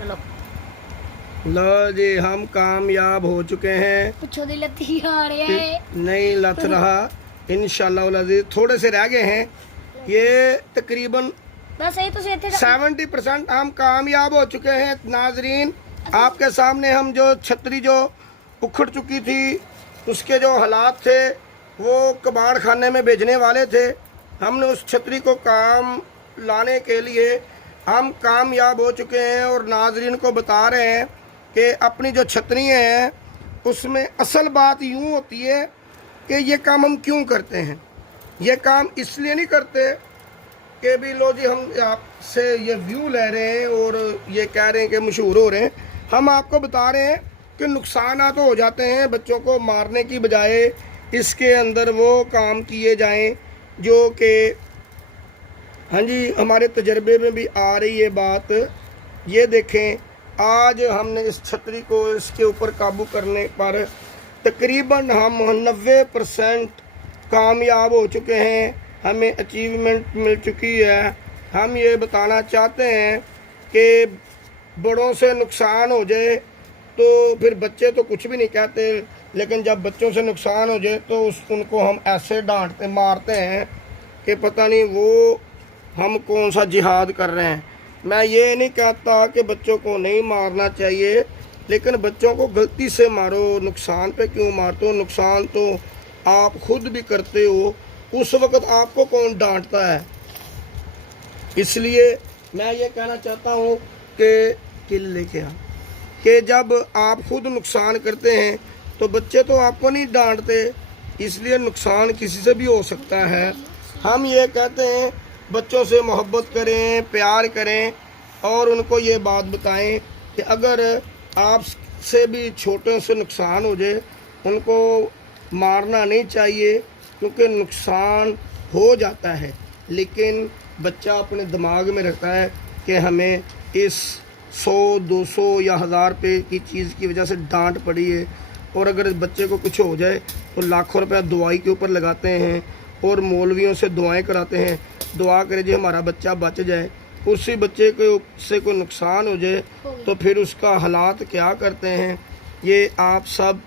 चलो लो जी, हम कामयाब हो चुके हैं। कुछ लती आ रहा है। नहीं लथ रहा, इंशाल्लाह अज़ीज़। थोड़े से रह गए हैं, ये तकरीबन बस यही तो 70% हम कामयाब हो चुके हैं। नाजरीन, आपके सामने हम जो छतरी जो उखड़ चुकी थी, उसके जो हालात थे वो कबाड़ खाने में भेजने वाले थे। हमने उस छतरी को काम लाने के लिए हम कामयाब हो चुके हैं और नाजरीन को बता रहे हैं कि अपनी जो छतरी हैं उसमें असल बात यूँ होती है कि ये काम हम क्यों करते हैं। ये काम इसलिए नहीं करते कि भी लो जी हम आपसे ये व्यू ले रहे हैं और ये कह रहे हैं कि मशहूर हो रहे हैं। हम आपको बता रहे हैं कि नुकसान तो हो जाते हैं। बच्चों को मारने की बजाय इसके अंदर वो काम किए जाएं जो कि हाँ जी हमारे तजर्बे में भी आ रही है बात। ये देखें, आज हमने इस छतरी को इसके ऊपर काबू करने पर तकरीबन हम 90% कामयाब हो चुके हैं। हमें अचीवमेंट मिल चुकी है। हम ये बताना चाहते हैं कि बड़ों से नुकसान हो जाए तो फिर बच्चे तो कुछ भी नहीं कहते, लेकिन जब बच्चों से नुकसान हो जाए तो उनको हम ऐसे डांटते मारते हैं कि पता नहीं वो हम कौन सा जिहाद कर रहे हैं। मैं ये नहीं कहता कि बच्चों को नहीं मारना चाहिए, लेकिन बच्चों को गलती से मारो, नुकसान पे क्यों मारते हो? नुकसान तो आप खुद भी करते हो, उस वक़्त आपको कौन डांटता है? इसलिए मैं ये कहना चाहता हूँ कि किल लेके आ कि जब आप खुद नुकसान करते हैं तो बच्चे तो आपको नहीं डांटते, इसलिए नुकसान किसी से भी हो सकता है। हम ये कहते हैं बच्चों से मोहब्बत करें, प्यार करें और उनको ये बात बताएं कि अगर आपसे भी छोटे से नुकसान हो जाए उनको मारना नहीं चाहिए, क्योंकि नुकसान हो जाता है, लेकिन बच्चा अपने दिमाग में रखता है कि हमें इस 100, 200 या 1000 रुपये की चीज़ की वजह से डांट पड़ी है। और अगर बच्चे को कुछ हो जाए तो लाखों रुपया दवाई के ऊपर लगाते हैं और मौलवियों से दुआएं कराते हैं, दुआ करे जी हमारा बच्चा बच जाए। उसी बच्चे को से कोई नुकसान हो जाए तो फिर उसका हालात क्या करते हैं ये आप सब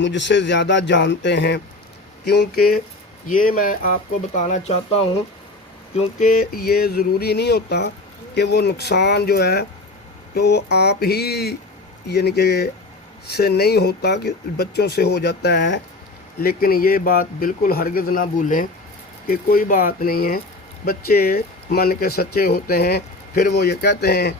मुझसे ज़्यादा जानते हैं, क्योंकि ये मैं आपको बताना चाहता हूँ, क्योंकि ये ज़रूरी नहीं होता कि वो नुकसान जो है तो आप ही यानी कि से नहीं होता, कि बच्चों से हो जाता है। लेकिन ये बात बिल्कुल हरगिज़ ना भूलें कि कोई बात नहीं है, बच्चे मन के सच्चे होते हैं। फिर वो ये कहते हैं